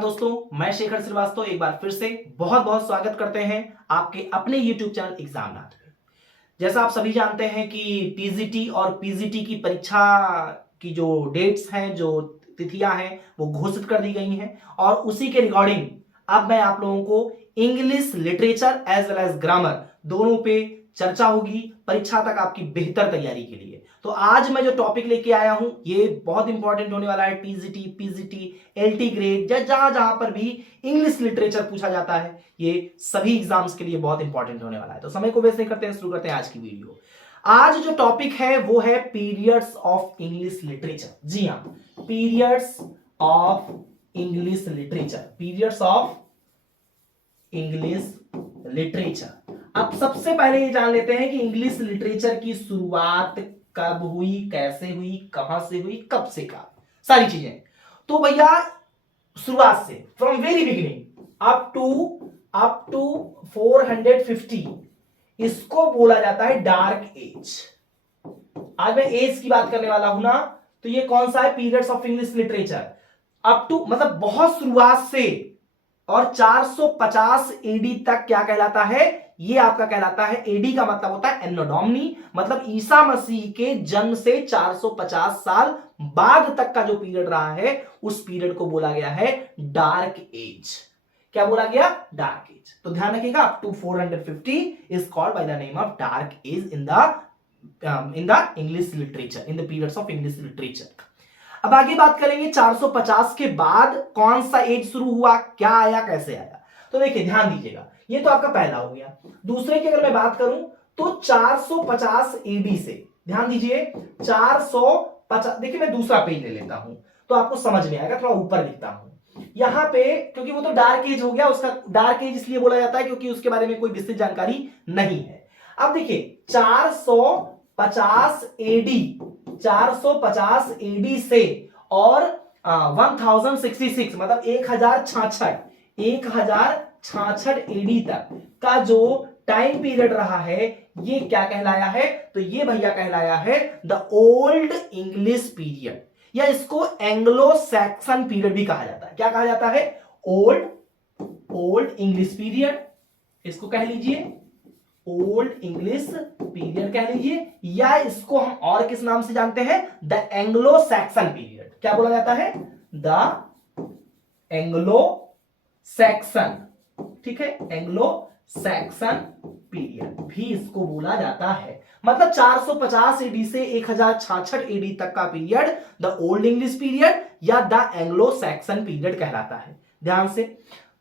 दोस्तों, मैं शेखर श्रीवास्तव एक बार फिर से बहुत बहुत स्वागत करते हैं आपके अपने YouTube चैनल एग्जामनाथ पे। जैसा आप सभी जानते हैं कि टीजीटी और पीजीटी की परीक्षा की जो डेट्स हैं, जो तिथियां हैं, वो घोषित कर दी गई हैं और उसी के रिगार्डिंग अब मैं आप लोगों को English literature as well as grammar दोनों पे चर्चा होगी परीक्षा तक आपकी बेहतर तैयारी के लिए। तो आज मैं जो टॉपिक लेके आया हूं ये बहुत इंपॉर्टेंट होने वाला है। टीजीटी, पीजीटी, एलटी ग्रेड या जहां जहां पर भी इंग्लिश लिटरेचर पूछा जाता है, ये सभी एग्जाम्स के लिए बहुत इंपॉर्टेंट होने वाला है। तो समय को वेस्ट नहीं करते हैं, शुरू करते हैं आज की वीडियो। आज जो टॉपिक है वो है पीरियड्स ऑफ इंग्लिश लिटरेचर। जी हां, periods of English literature, periods of English literature. अब सबसे पहले ये जान लेते हैं कि इंग्लिश लिटरेचर की शुरुआत कब हुई, कैसे हुई, कहां से हुई, कब से कहा, सारी चीजें। तो भैया शुरुआत से from very beginning up to 450 इसको बोला जाता है डार्क एज। आज मैं एज की बात करने वाला हूं ना, तो ये कौन सा है? Periods of English literature. Up to मतलब बहुत शुरुआत से और 450 एडी तक क्या कहलाता है? ये आपका कहलाता है, एडी का मतलब होता है एन्नो डोमिनी, मतलब ईसा मसीह के जन्म से 450 साल बाद तक का जो पीरियड रहा है उस पीरियड को बोला गया है डार्क एज। क्या बोला गया? Dark age. तो ध्यान रखिएगा, up to 450 is called by the name of dark age in the English literature, in the periods of English literature. अब आगे बात करेंगे 450 के बाद कौन सा एज शुरू हुआ, क्या आया, कैसे आया। तो देखिए ध्यान दीजिएगा, ये तो आपका पहला हो गया। दूसरे की अगर मैं बात करूं तो 450 एडी से, ध्यान दीजिए 450, देखिए मैं दूसरा पेज ले लेता हूं तो आपको समझ में आएगा, थोड़ा ऊपर लिखता हूं यहां पे, क्योंकि वो तो डार्क एज हो गया। उसका डार्क एज इसलिए बोला जाता है क्योंकि उसके बारे में कोई विस्तृत जानकारी नहीं है। अब देखिए 450 एडी, 450 एडी से और 1066 मतलब 1066 एडी तक का जो टाइम पीरियड रहा है, ये क्या कहलाया है? तो ये भैया कहलाया है द ओल्ड इंग्लिश पीरियड, या इसको एंग्लो सैक्सन पीरियड भी कहा जाता है। क्या कहा जाता है? ओल्ड इंग्लिश पीरियड, इसको कह लीजिए ओल्ड इंग्लिश पीरियड कह लीजिए, या इसको हम और किस नाम से जानते हैं? The Anglo Saxon period. क्या बोला जाता है? द एंग्लो सैक्सन, ठीक है, एंग्लो सैक्सन पीरियड भी इसको बोला जाता है। मतलब 450 एडी से 1066 एडी तक का period the old English period या द एंग्लो सैक्सन पीरियड कहलाता है। ध्यान से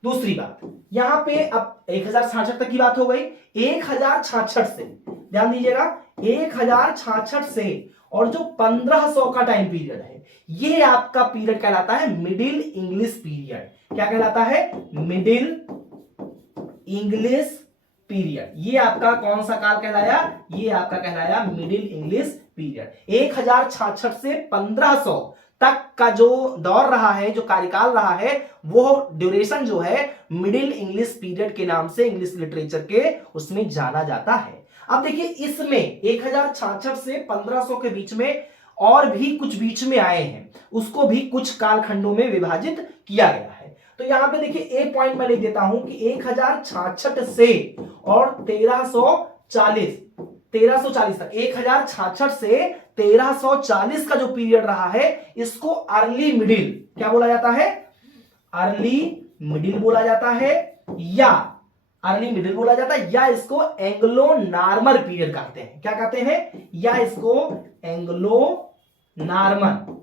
दूसरी बात, यहां पे अब 1066 तक की बात हो गई। 1066 से, ध्यान दीजिएगा, 1066 से और जो 1500 का टाइम पीरियड है, ये आपका पीरियड कहलाता है मिडिल इंग्लिश पीरियड। क्या कहलाता है? Middle English period. ये आपका कौन सा काल कहलाया? ये आपका कहलाया मिडिल इंग्लिश पीरियड। 1066 से 1500 तक का जो दौर रहा है, जो कार्यकाल रहा है, वो ड्यूरेशन जो है मिडिल इंग्लिश पीरियड के नाम से इंग्लिश लिटरेचर के उसमें जाना जाता है। अब देखिए इसमें 1066 से 1500 के बीच में और भी कुछ बीच में आए हैं, उसको भी कुछ कालखंडों में विभाजित किया गया है। तो यहां पे देखिए एक पॉइंट मैं लिख देता हूं कि 1066 से और 1340 तक, 1066 से 1340 का जो पीरियड रहा है, इसको अर्ली मिडिल क्या बोला जाता है? अर्ली मिडिल बोला जाता है, या अर्ली मिडिल बोला जाता है, या इसको एंग्लो नॉर्मन पीरियड कहते हैं। क्या कहते हैं? या इसको एंग्लो नॉर्मन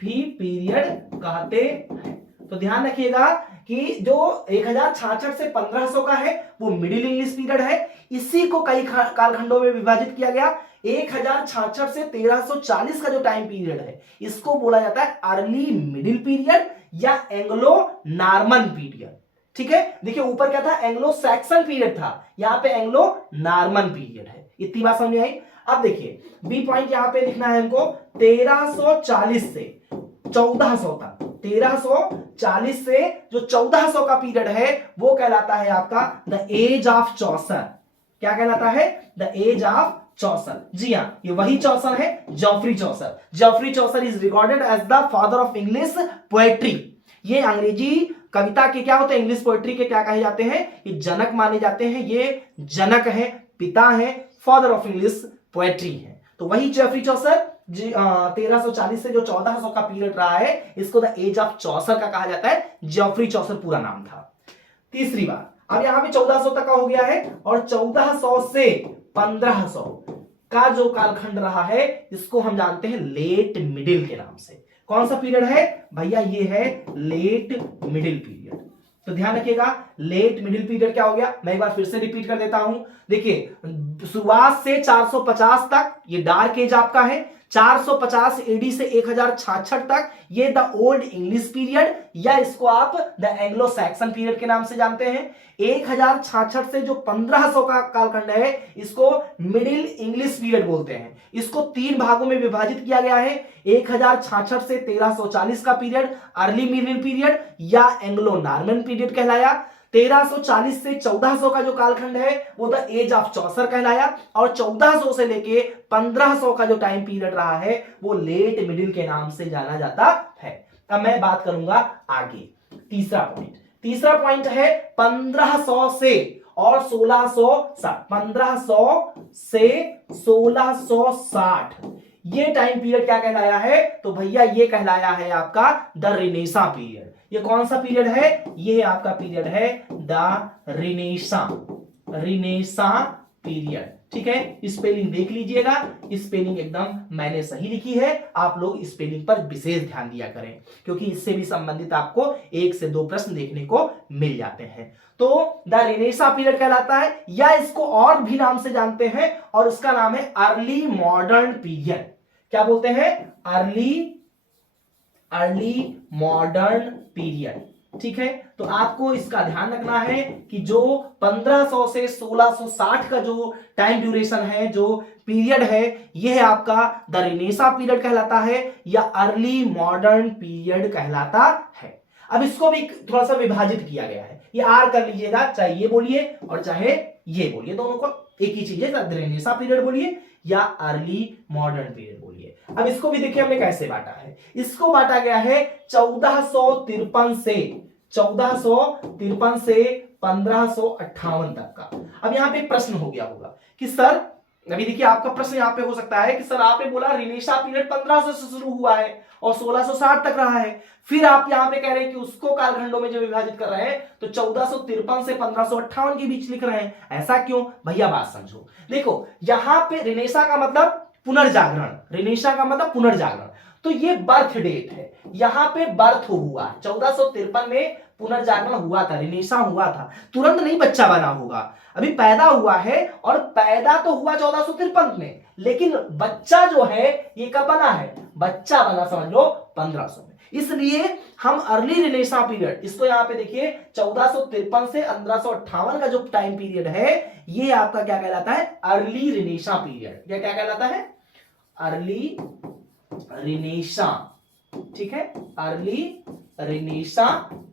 भी पीरियड कहते हैं। तो ध्यान रखिएगा कि जो 1066 से 1500 का है वो मिडिल इंग्लिश पीरियड है, इसी को कई कालखंडों में विभाजित किया गया। 1066 से 1340 का जो टाइम पीरियड है, इसको बोला जाता है अर्ली मिडिल पीरियड या एंग्लो नॉर्मन पीरियड। ठीक है, देखिए ऊपर क्या था? एंग्लो सैक्सन पीरियड था, यहां पे एंग्लो नॉर्मन पीरियड है। इतनी बात समझ में आई? अब देखिए बी पॉइंट यहां पे लिखना है हमको, 1340 से 1400 तक, 1340 से जो 1400 का पीरियड है वो कहलाता है आपका द एज ऑफ चौसर। क्या कहलाता है? The age of Chaucer. जी हाँ, ये वही चौसर है, Geoffrey Chaucer. Geoffrey Chaucer is recorded as the father of English poetry. ये अंग्रेजी कविता के क्या होते हैं, इंग्लिश पोएट्री के क्या कहे जाते हैं, ये जनक माने जाते हैं, ये जनक है, पिता है, फादर ऑफ इंग्लिश पोएट्री है। तो वही जेफरी चौसर 1340 से जो 1400 का पीरियड रहा है, इसको द एज ऑफ चौसर का कहा जाता है। जेफरी चौसर पूरा नाम था। तीसरी बात, अब यहां पे 1400 तक का हो गया है, और 1400 से 1500 का जो कालखंड रहा है, इसको हम जानते हैं लेट मिडिल के नाम से। कौन सा पीरियड है भैया, ये है लेट मिडिल पीरियड। तो ध्यान रखिएगा, लेट मिडिल पीरियड क्या हो गया, मैं एक बार फिर से रिपीट कर देता हूं। देखिए, शुरुआत से 450 तक ये डार्क एज आपका है, 450 एडी से 1066 तक ये द ओल्ड इंग्लिश पीरियड, या इसको आप द एंग्लो सैक्सन पीरियड के नाम से जानते हैं। 1066 से जो 1500 का कालखंड है, इसको मिडिल इंग्लिश पीरियड बोलते हैं। इसको 3 भागों में विभाजित किया गया है। 1066 से 1340 का पीरियड अर्ली मिडिल पीरियड या एंग्लो नॉर्मन पीरियड कहलाया। 1340 से 1400 का जो कालखंड है, वो द एज ऑफ चौसर कहलाया, और 1400 से लेके 1500 का जो टाइम पीरियड रहा है, वो लेट मिडिल के नाम से जाना जाता है। अब मैं बात करूंगा आगे। तीसरा पॉइंट है 1500 से और 1660, 1500 से 1660 ये टाइम पीरियड क्या कहलाया है, तो भैया ये कहलाया है आपका द रिनेसा पीरियड। ये कौन सा पीरियड है, ये आपका पीरियड है द रिनेसा पीरियड। ठीक है, स्पेलिंग देख लीजिएगा, स्पेलिंग एकदम मैंने सही लिखी है। आप लोग स्पेलिंग पर विशेष ध्यान दिया करें, क्योंकि इससे भी संबंधित आपको 1 से 2 प्रश्न देखने को मिल जाते हैं। तो द रिनेसा पीरियड कहलाता है, या इसको और भी नाम से जानते हैं, और उसका नाम है अर्ली मॉडर्न पीरियड। क्या बोलते हैं, अर्ली मॉडर्न पीरियड। ठीक है, तो आपको इसका ध्यान रखना है कि जो 1500 से 1660 का जो टाइम ड्यूरेशन है, जो पीरियड है, यह आपका द रिनेसा पीरियड कहलाता है या अर्ली मॉडर्न पीरियड कहलाता है। अब इसको भी थोड़ा सा विभाजित किया गया है, ये आर कर लीजिएगा, चाहे ये बोलिए और चाहे ये बोलिए, दोनों को एक ही चीज है, द रिनेसा पीरियड बोलिए या अर्ली मॉडर्न पीरियड बोलिए। अब इसको भी देखिए हमने कैसे बांटा है, इसको बांटा गया है 1453 से 1558 तक का। अब यहां पे प्रश्न हो गया होगा कि सर, अभी देखिए आपका प्रश्न यहां पे हो सकता है कि सर आपने बोला रिनेसा पीरियड 1500 से शुरू हुआ है और 1660 तक रहा है, फिर आप यहां पे कह रहे हैं कि उसको कालखंडों में जो विभाजित कर रहे हैं तो 1453 से 1558 के बीच लिख रहे हैं, ऐसा क्यों भैया? बात समझो। देखो, यहां पे रिनेसा का मतलब पुनर्जागरण, रिनेसा का मतलब पुनर्जागरण, तो ये बर्थ डेट है, यहां पे बर्थ हुआ 1453 में पुनर्जागरण हुआ था, रिनेसा हुआ था, तुरंत नहीं बच्चा बना होगा, अभी पैदा हुआ है, और पैदा तो हुआ 1453 में, लेकिन बच्चा जो है ये कब बना है? बच्चा बना समझ लो 1500 में। इसलिए हम अर्ली रिनेसा पीरियड, इसको यहां पे देखिए 1453 से 1558 का जो टाइम पीरियड है, ये आपका क्या कहलाता है? Early renaissance period. ये क्या कहलाता है? Early renaissance. ठीक है, अर्ली रिनेसा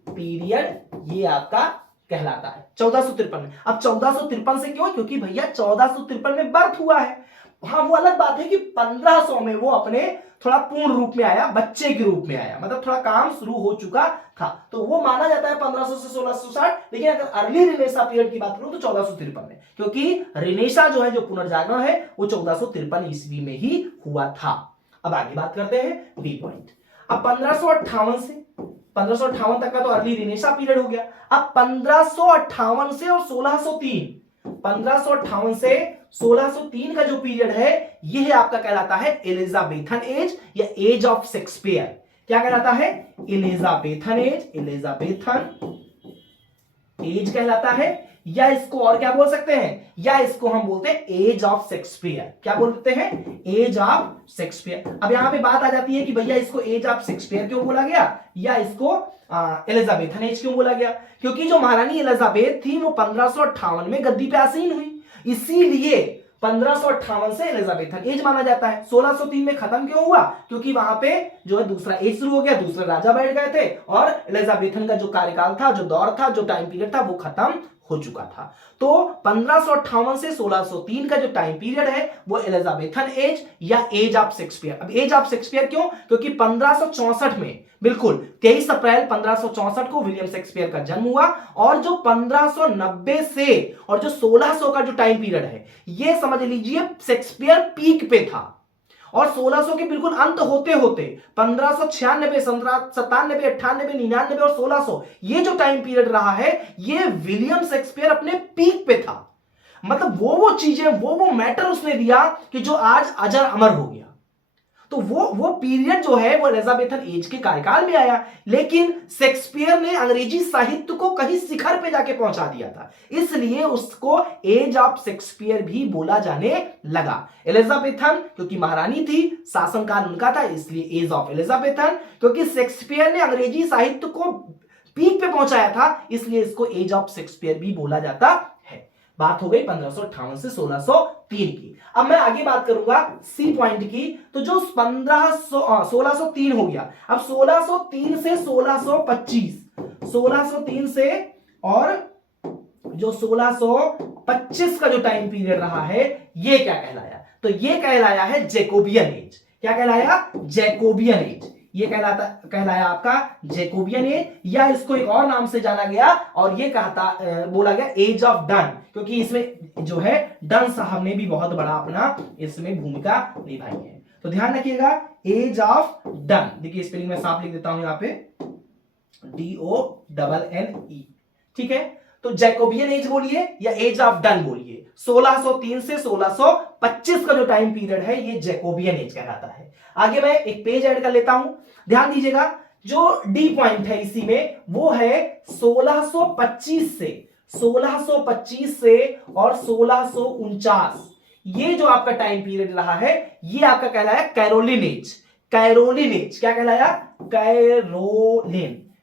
पीरियड ये आपका कहलाता है 1453 में। अब 1453 से क्यों? क्योंकि भैया 1453 में बर्थ हुआ है। हाँ, वो अलग बात है कि 1500 में वो अपने थोड़ा पूर्ण रूप में आया, बच्चे के रूप में आया, मतलब थोड़ा काम शुरू हो चुका था, तो वो माना जाता है 1500 से 1660। लेकिन अगर अर्ली रिनेसा पीरियड की बात करूं तो 1453 में, क्योंकि रिनेसा जो है, जो पुनर्जागरण है, वो 1453 ईस्वी में ही हुआ था। अब आगे बात करते हैं बी पॉइंट। अब 1558 से 1558 तक का तो अर्ली रिनेसा पीरियड हो गया। अब 1558 से और 1603, 1558 से 1603 का जो पीरियड है, यह आपका कहलाता है एलिजाबेथन एज या एज ऑफ शेक्सपियर। क्या कहलाता है? एलिजाबेथन एज, एलिजाबेथन एज कहलाता है, या इसको और क्या बोल सकते हैं? या इसको हम बोलते हैं एज ऑफ शेक्सपियर। क्या बोलते हैं? Age of Shakespeare. अब यहां पे बात आ जाती है कि भैया इसको एज ऑफ शेक्सपियर क्यों बोला गया, या इसको एलिजाबेथन एज क्यों बोला गया? क्योंकि जो महारानी एलिजाबेथ थी वो 1558 में गद्दी पे आसीन हुई, इसीलिए 1558 से एलिजाबेथन एज माना जाता है। 1603 में खत्म क्यों हुआ? क्योंकि वहां पे जो है दूसरा एज शुरू हो गया, दूसरे राजा बैठ गए थे, और एलिजाबेथन का जो कार्यकाल था, जो दौर था, जो टाइम पीरियड था, वो खत्म हो चुका था। तो 1558 से 1603 का जो टाइम पीरियड है वो एलिजाबेथन एज या एज ऑफ शेक्सपियर। अब एज ऑफ शेक्सपियर क्यों? क्योंकि 1564 में, बिल्कुल 23 अप्रैल 1564 को विलियम शेक्सपियर का जन्म हुआ, और जो 1590 से और जो 1600 का जो टाइम पीरियड है, ये समझ लीजिए शेक्सपियर पीक पे था। और 1600 के बिल्कुल अंत होते होते 1596, 97, 98, 99 और 1600, ये जो टाइम पीरियड रहा है, ये विलियम शेक्सपियर अपने पीक पे था। मतलब वो चीजें, वो मैटर उसने दिया कि जो आज अजर अमर हो गया। तो वो पीरियड जो है वो एलिजाबेथन एज के कार्यकाल में आया, लेकिन शेक्सपियर ने अंग्रेजी साहित्य को कहीं शिखर पे जाके पहुंचा दिया था, इसलिए उसको एज ऑफ शेक्सपियर भी बोला जाने लगा। एलिजाबेथन क्योंकि महारानी थी, शासनकाल उनका था, इसलिए एज ऑफ एलिजाबेथन। क्योंकि शेक्सपियर ने अंग्रेजी साहित्य को पीक पे पहुंचाया था, इसलिए इसको एज ऑफ शेक्सपियर भी बोला जाता है। बात हो गई 1558 से 1603 की। अब मैं आगे बात करूंगा सी पॉइंट की। तो जो 1603 हो गया, अब 1603 से 1625, 1603 से और जो 1625 का जो टाइम पीरियड रहा है, ये क्या कहलाया? तो ये कहलाया है जैकोबियन एज। क्या कहलाया? Jacobian as. ये कहलाया आपका जैकोबियन एज, या इसको एक और नाम से जाना गया, और ये बोला गया एज ऑफ डन, क्योंकि इसमें जो है डन साहब ने भी बहुत बड़ा अपना इसमें भूमिका निभाई है। तो ध्यान रखिएगा, एज ऑफ डन। देखिए स्पेलिंग में साफ लिख देता हूं यहां पे, DONNE। ठीक है, तो जैकोबियन एज बोलिए या एज ऑफ डन बोलिए, 1603 से 1625 का जो टाइम पीरियड है, ये जैकोबियन एज कहलाता है। आगे मैं एक पेज ऐड कर लेता हूं, ध्यान दीजिएगा। जो डी पॉइंट है इसी में, वो है 1625 से और 1649, ये जो आपका टाइम पीरियड रहा है, ये आपका कहलाया कैरोलिन एज। कैरोलिन एज क्या कहलाया?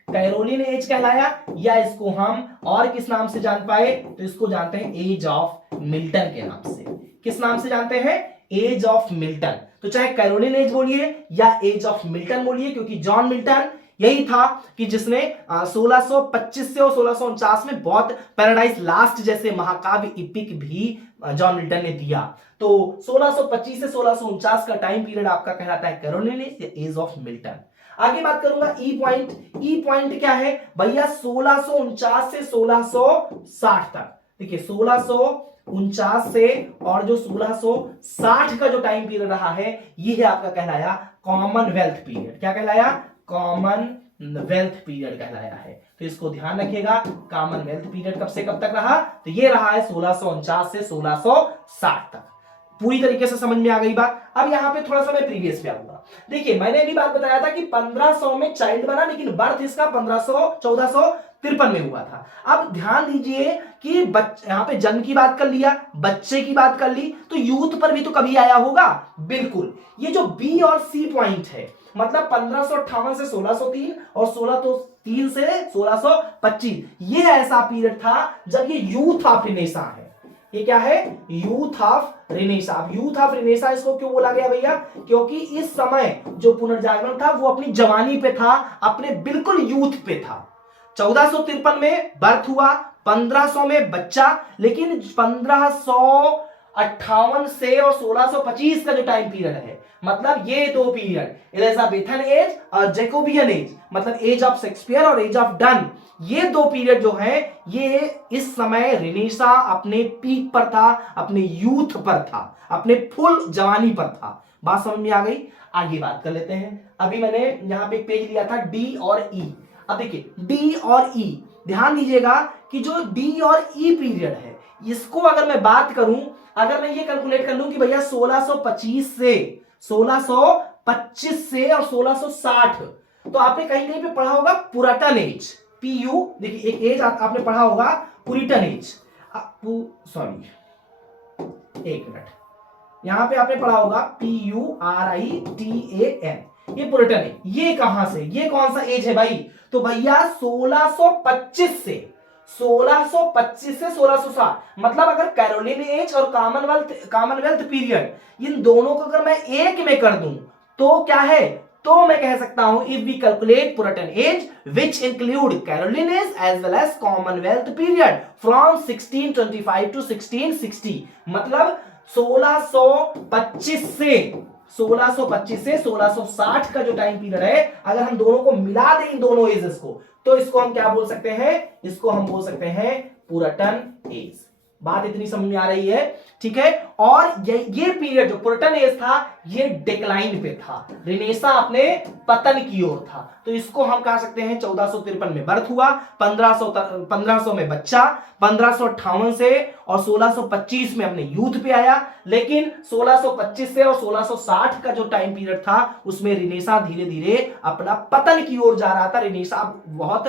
कैरोलिन एज कहलाया, या इसको हम और किस नाम से जान पाए? तो इसको जानते हैं एज ऑफ मिल्टन के नाम से। किस नाम से जानते हैं? Age of Milton. तो चाहे कैरोलिन एज बोलिए या एज ऑफ मिल्टन बोलिए, क्योंकि जॉन मिल्टन यही था कि जिसने 1625 से और 1649 में बहुत पैराडाइज लास्ट जैसे महाकाव्य इपिक भी जॉन मिल्टन ने दिया। तो 1625 से 1649 का टाइम पीरियड आपका कहलाता है कैरोलिन एज या एज ऑफ मिल्टन। आगे बात करूंगा ई पॉइंट। ई पॉइंट क्या है भैया? 1649 से 1660 तक। देखिए 1649 से और जो 1660 का जो टाइम पीरियड रहा है, ये है आपका कहलाया कॉमनवेल्थ पीरियड। क्या कहलाया? कॉमनवेल्थ पीरियड कहलाया है। तो इसको ध्यान रखिएगा, कॉमनवेल्थ पीरियड कब से कब तक रहा? तो ये रहा है 1649 से 1660 तक। पूरी तरीके से समझ में आ गई बात। अब यहां पे थोड़ा सा मैं प्रीवियस पे आऊंगा। देखिए मैंने भी बात बताया था कि 1500 में चाइल्ड बना, लेकिन बर्थ इसका 1453 में हुआ था। अब ध्यान दीजिए कि यहां पे जन्म की बात कर लिया, बच्चे की बात कर ली, तो यूथ पर भी तो कभी आया होगा। बिल्कुल, ये जो बी और सी पॉइंट है, मतलब 1558 से 1603 और 1603 से 1625, ये ऐसा पीरियड था जब ये यूथ ऑफ रिनेसा है। ये क्या है? Youth of renaissance. अब यूथ ऑफ रिनेसा इसको क्यों बोला गया भैया? क्योंकि इस समय जो पुनर्जागरण था वो अपनी जवानी पे था, अपने बिल्कुल यूथ पे था। 1453 में बर्थ हुआ, 1500 में बच्चा, लेकिन 1558 से और 1625 का जो टाइम पीरियड है, मतलब ये दो पीरियड, एलिजाबेथन एज और जैकोबियन एज, मतलब एज ऑफ शेक्सपियर और एज ऑफ डन, ये दो पीरियड जो है, ये इस समय रिनेसा अपने पीक पर था, अपने यूथ पर था, अपने फुल जवानी पर था। बात समझ में आ गई? आगे बात कर लेते हैं। अभी मैंने यहां पे एक पेज लिया था डी और ई। अब देखिए डी और ई, ध्यान दीजिएगा कि जो डी और ई पीरियड है, इसको अगर मैं बात करूं, अगर मैं ये कैलकुलेट कर लूं कि भैया 1625 से और 1660, तो आपने कहीं कहीं पे पढ़ा होगा पुराटन एज, PU। देखिए एक एज आपने पढ़ा होगा पुरिटन एज, सॉरी एक मिनट, यहां पे आपने पढ़ा होगा PURITAN, ये पुरिटन है। ये कहां से, ये कौन सा एज है भाई? तो भैया 1625 से 1660, मतलब अगर कैरोलिन एज और कॉमनवेल्थ पीरियड, इन दोनों को अगर मैं एक में कर दूं तो क्या है? तो मैं कह सकता हूं if we calculate Puritan age which include Caroline age as well as Commonwealth period from 1625 to 1660, मतलब 1625 से 1660 का जो टाइम पीरियड है, अगर हम दोनों को मिला दें इन दोनों एजेस को, तो इसको हम क्या बोल सकते हैं, इसको हम बोल सकते हैं पुरटन एज। बात इतनी समझ में आ रही है, ठीक है। और ये पीरियड जो पुरटन एज था ये डिक्लाइन पे था, रिनेसा अपने पतन की ओर था। तो इसको हम कह सकते हैं 1453 में बर्थ हुआ, 1500 में बच्चा, 1558 से और 1625 में अपने यूथ पे आया। लेकिन 1625 से और 1660 का जो टाइम पीरियड था उसमें रिनेसा धीरे धीरे अपना पतन की ओर जा रहा था। रिनेसा बहुत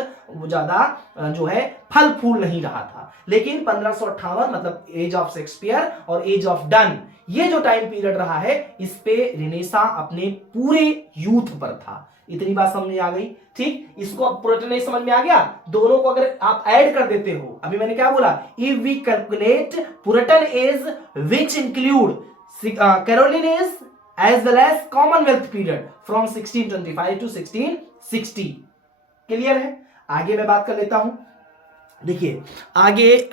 ज्यादा जो है फल फूल नहीं रहा था। लेकिन 1558 मतलब एज ऑफ शेक्सपियर और एज ऑफ डन, ये जो टाइम पीरियड रहा है इस पे रिनेसा अपने पूरे यूथ पर था। इतनी बात समझ में आ गई, ठीक। इसको अब पुरटन एज समझ में आ गया। दोनों को अगर आप ऐड कर देते हो, अभी मैंने क्या बोला, if we calculate Puritan age which include Caroline age as well as Commonwealth period from 1625 to 1660। Clear है? आगे मैं बात कर लेता हूं। देखिए आगे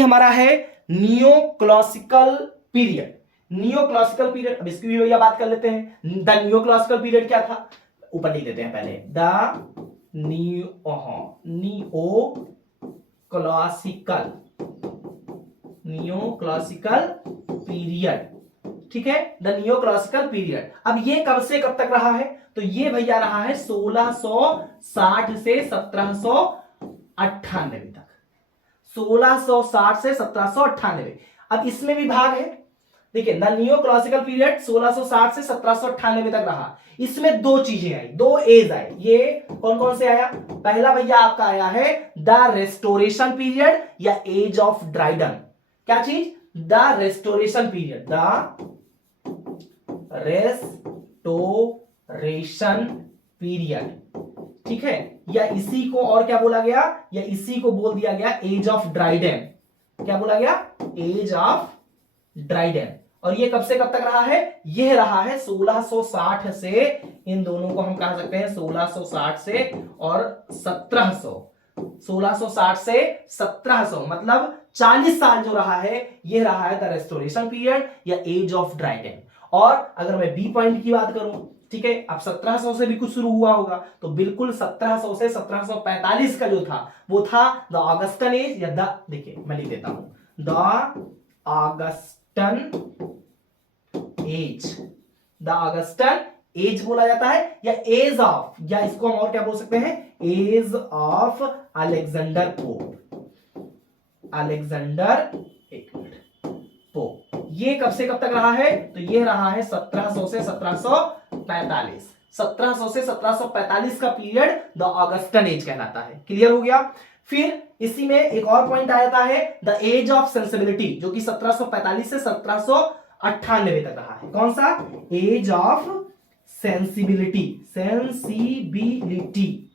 हमारा है neo classical period. Neo classical period, अब इसकी भी भैया बात कर लेते हैं। द नियो क्लासिकल पीरियड क्या था, ऊपर लिख देते हैं पहले, द नियो क्लासिकल पीरियड, ठीक है। द नियो क्लासिकल पीरियड अब ये कब से कब तक रहा है, तो ये भैया रहा है 1660 से 1798 तक। 1660 से 1798। अब इसमें भी भाग है। देखिए द नियो क्लासिकल पीरियड 1660 से 1798 तक रहा। इसमें दो चीजें आई, दो एज आए। ये कौन कौन से आया, पहला भैया आपका आया है द रेस्टोरेशन पीरियड या एज ऑफ ड्राइडन। क्या चीज, the restoration period, the restoration period, ठीक है। या इसी को और क्या बोला गया, या इसी को बोल दिया गया एज ऑफ ड्राइडन। क्या बोला गया, एज ऑफ ड्राइडन। और ये कब से कब तक रहा है, यह रहा है 1660 से, इन दोनों को हम कह सकते हैं 1660 से और 1700, 1660 से 1700 मतलब 40 साल जो रहा है, यह रहा है द रेस्टोरेशन पीरियड या एज ऑफ ड्राइडन। और अगर मैं बी पॉइंट की बात करूं, ठीक है, अब 1700 से भी कुछ शुरू हुआ होगा, तो बिल्कुल 1700 से 1745 का जो था वो था द ऑगस्टन एज या द, देखिए मैं लिख देता हूं, the Augustan age. The Augustan age बोला जाता है या एज ऑफ, या इसको हम और क्या बोल सकते हैं, age of Alexander Pope. Alexander Pope ये कब से कब तक रहा है, तो ये रहा है 1700 से 1745। 1700 से 1745 का पीरियड द ऑगस्टन एज कहलाता है। क्लियर हो गया। फिर इसी में एक और पॉइंट आ जाता है द एज ऑफ सेंसिबिलिटी, जो कि 1745 से 1798 तक रहा है। कौन सा, एज ऑफ सेंसिबिलिटी,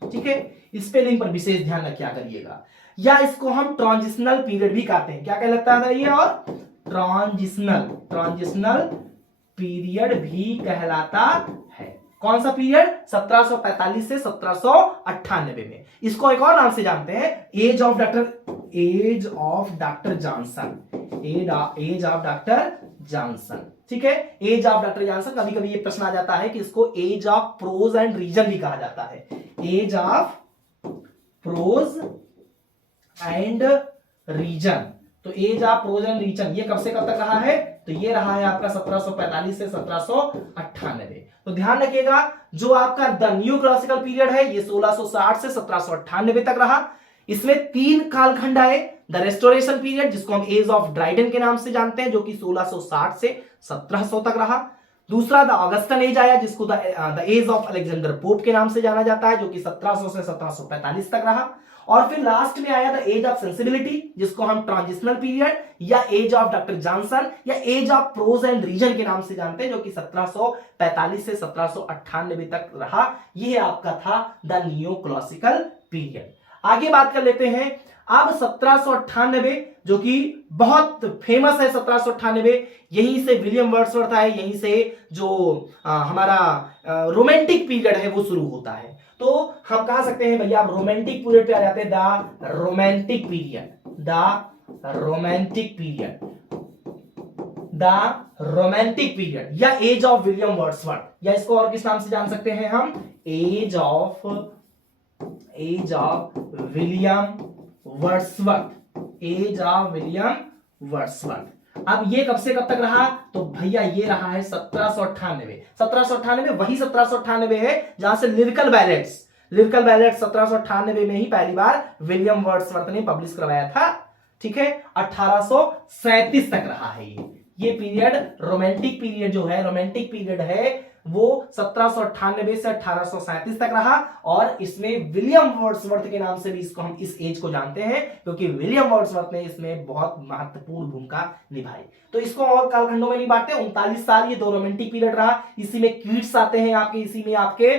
ठीक है। स्पेलिंग पर विशेष ध्यान रखिया करिएगा। या इसको हम ट्रांजिशनल पीरियड भी कहते हैं। क्या कहलाता है ये, और ट्रांजिशनल पीरियड भी कहलाता है। कौन सा पीरियड, 1745 से 1798 में। इसको एक और नाम से जानते हैं, age of doctor Johnson, age of doctor Johnson, ठीक है। एज ऑफ डॉक्टर जॉनसन, कभी कभी ये प्रश्न आ जाता है कि इसको age of prose and reason भी कहा जाता है। Age of prose and reason, तो age of prose and reason ये कब से कब तक रहा है, तो ये रहा है आपका 1745 से 1798। तो ध्यान रखिएगा, जो आपका द न्यू क्लासिकल पीरियड है ये 1660 से 1798 तक रहा। इसमें 3 कालखंड आए, द रेस्टोरेशन पीरियड जिसको हम एज ऑफ ड्राइडन के नाम से जानते हैं, जो कि 1660 से 1700 तक रहा। दूसरा द ऑगस्टन एज आया, जिसको the age of Alexander Pope के नाम से जाना जाता है, जो कि 1700 से 1745 तक रहा। और फिर लास्ट में आया द एज ऑफ सेंसिबिलिटी, जिसको हम ट्रांजिशनल पीरियड या एज ऑफ डॉक्टर जॉनसन या age of prose and reason के नाम से जानते हैं, जो कि 1745 से 1798 तक रहा। यह आपका था द नियो क्लासिकल पीरियड। आगे बात कर लेते हैं अब 1798, जो कि बहुत फेमस है 1798। यहीं से विलियम वर्ड्सवर्थ आए, यहीं से जो हमारा रोमांटिक पीरियड है वो शुरू होता है। तो हम कह सकते हैं भैया रोमांटिक पीरियड पे आ जाते हैं, the romantic period, the romantic period, the romantic period, या एज ऑफ विलियम वर्ड्सवर्थ, या इसको और किस नाम से जान सकते हैं हम, age of William Wordsworth, age of William Wordsworth. अब ये कब से कब तक रहा, तो भैया ये रहा है 1798। 1798 वही 1798 है जहां से लिरिकल बैलेट्स 1798 में ही पहली बार विलियम वर्ड्सवर्थ ने पब्लिश करवाया था। ठीक है, 1837 तक रहा है ये पीरियड। रोमांटिक पीरियड जो है, रोमांटिक पीरियड है वो 1798 से 1837 तक रहा, और इसमें विलियम वर्ड्सवर्थ के नाम से भी इसको हम इस एज को जानते हैं, क्योंकि विलियम वर्ड्सवर्थ ने इसमें बहुत महत्वपूर्ण भूमिका निभाई। तो इसको और कालखंडों में नहीं बांटते, 39 साल ये दो रोमांटिक पीरियड रहा। इसी में कीट्स आते हैं आपके, इसी में आपके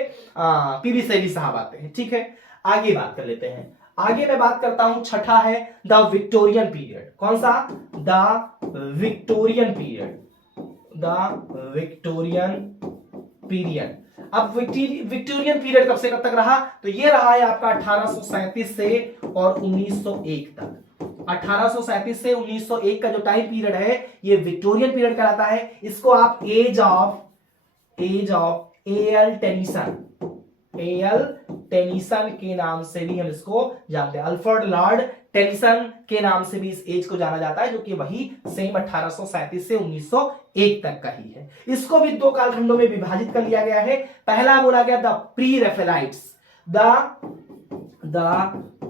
पीवी शैली साहब आते हैं। ठीक है, आगे बात कर लेते हैं। आगे मैं बात करता हूं, छठा है द विक्टोरियन पीरियड। कौन सा, the Victorian period, the Victorian period. अब विक्टोरियन पीरियड कब से कब तक रहा, तो ये रहा है आपका 1837 से और 1901 तक। 1837 से 1901 का जो टाइम पीरियड है ये विक्टोरियन पीरियड कहलाता है। इसको आप एज ऑफ एल टेनिसन के नाम से भी हम इसको जानते हैं। अल्फ्रेड लॉर्ड टेनिसन के नाम से भी इस एज को जाना जाता है, जो कि वही सेम 1837 से 1901 तक का ही है। इसको भी दो कालखंडों में विभाजित कर लिया गया है। पहला बोला गया the pre Raphaelites, the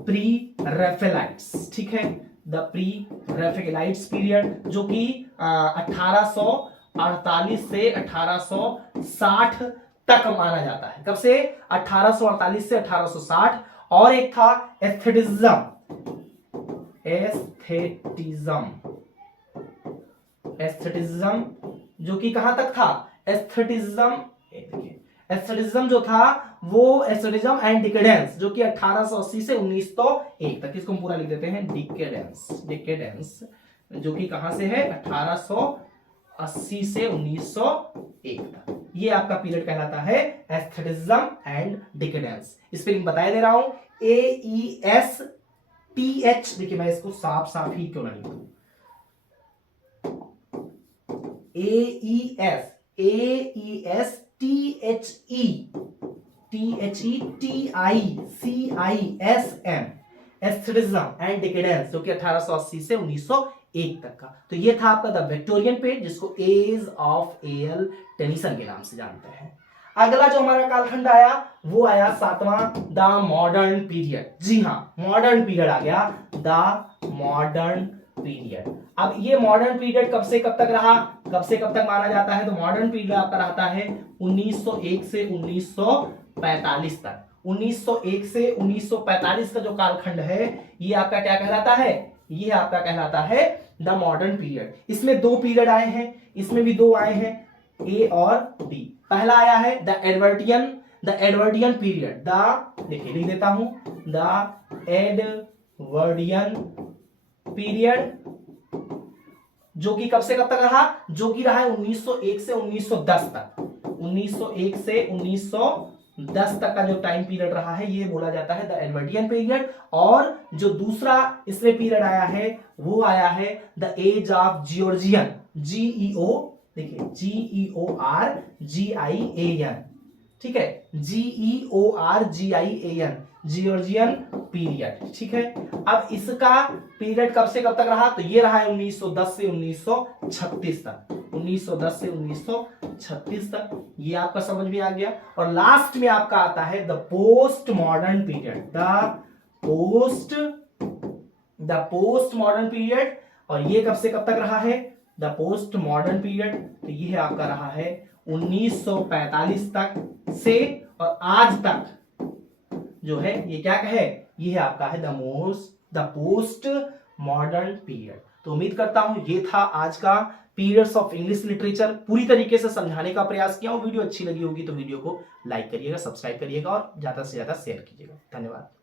pre Raphaelites. ठीक है, द प्री रेफेलाइट्स पीरियड, जो कि 1848 से 1860 तक माना जाता है। कब से, 1848 से 1860। और एक था एस्थेटिज्म, जो कि कहां तक था, एस्थेटिज्म जो था वो एस्थेटिज्म एंड डिकेडेंस, जो कि 1880 से 1901 तक। इसको हम पूरा लिख देते हैं, डिकेडेंस, जो कि कहां से है, 1880 से 1901 तक। ये आपका पीरियड कहलाता है एस्थेटिज्म एंड डिकेडेंस। स्पेलिंग बताया दे रहा हूं, AESTH। देखिए मैं इसको साफ ही क्यों ना लिखूं, THETICISM, एस्थेटिज्म एंड डिकेडेंस, जो कि 1880 से 1901 तक का। तो ये था आपका द विक्टोरियन पीरियड, जिसको एज ऑफ एल टेनिसन के नाम से जानते हैं। अगला जो हमारा कालखंड आया वो आया सातवां, द मॉडर्न पीरियड। जी हां, मॉडर्न पीरियड आ गया, द मॉडर्न पीरियड। अब ये मॉडर्न पीरियड कब से कब तक रहा, कब से कब तक माना जाता है, तो मॉडर्न पीरियड आपका रहता है 1901 से 1945 तक। 1901 से 1945 का जो कालखंड है ये आपका क्या कहलाता है, ये आपका कहलाता है द मॉडर्न पीरियड। इसमें दो पीरियड आए हैं, इसमें भी दो आए हैं, ए और डी। पहला आया है द एडवर्डियन पीरियड, देखिए लिख देता हूं, द एडवर्डियन पीरियड, जो कि कब से कब तक रहा, जो कि रहा है 1901 से 1910 तक। 1901 से 1910 तक का जो टाइम पीरियड रहा है ये बोला जाता है द एडवर्डियन पीरियड। और जो दूसरा इसमें पीरियड आया है वो आया है द एज ऑफ जियोर्जियन, GEO, देखिए GEORGIAN, ठीक है, GEORGIAN, जियोर्जियन पीरियड। ठीक है, अब इसका पीरियड कब से कब तक रहा, तो ये रहा है 1910 से 1936 तक। 1910 से 1936 तक, ये आपका समझ में आ गया। और लास्ट में आपका आता है the post modern period, the post modern period. और ये कब से कब तक रहा है, द पोस्ट मॉडर्न पीरियड, तो ये आपका रहा है 1945 तक से और आज तक जो है ये क्या है, ये है आपका है द पोस्ट मॉडर्न पीरियड। तो उम्मीद करता हूं ये था आज का पीरियड्स ऑफ इंग्लिश लिटरेचर। पूरी तरीके से समझाने का प्रयास किया हूं। वीडियो अच्छी लगी होगी तो वीडियो को लाइक करिएगा, सब्सक्राइब करिएगा और ज्यादा से ज्यादा शेयर कीजिएगा। धन्यवाद।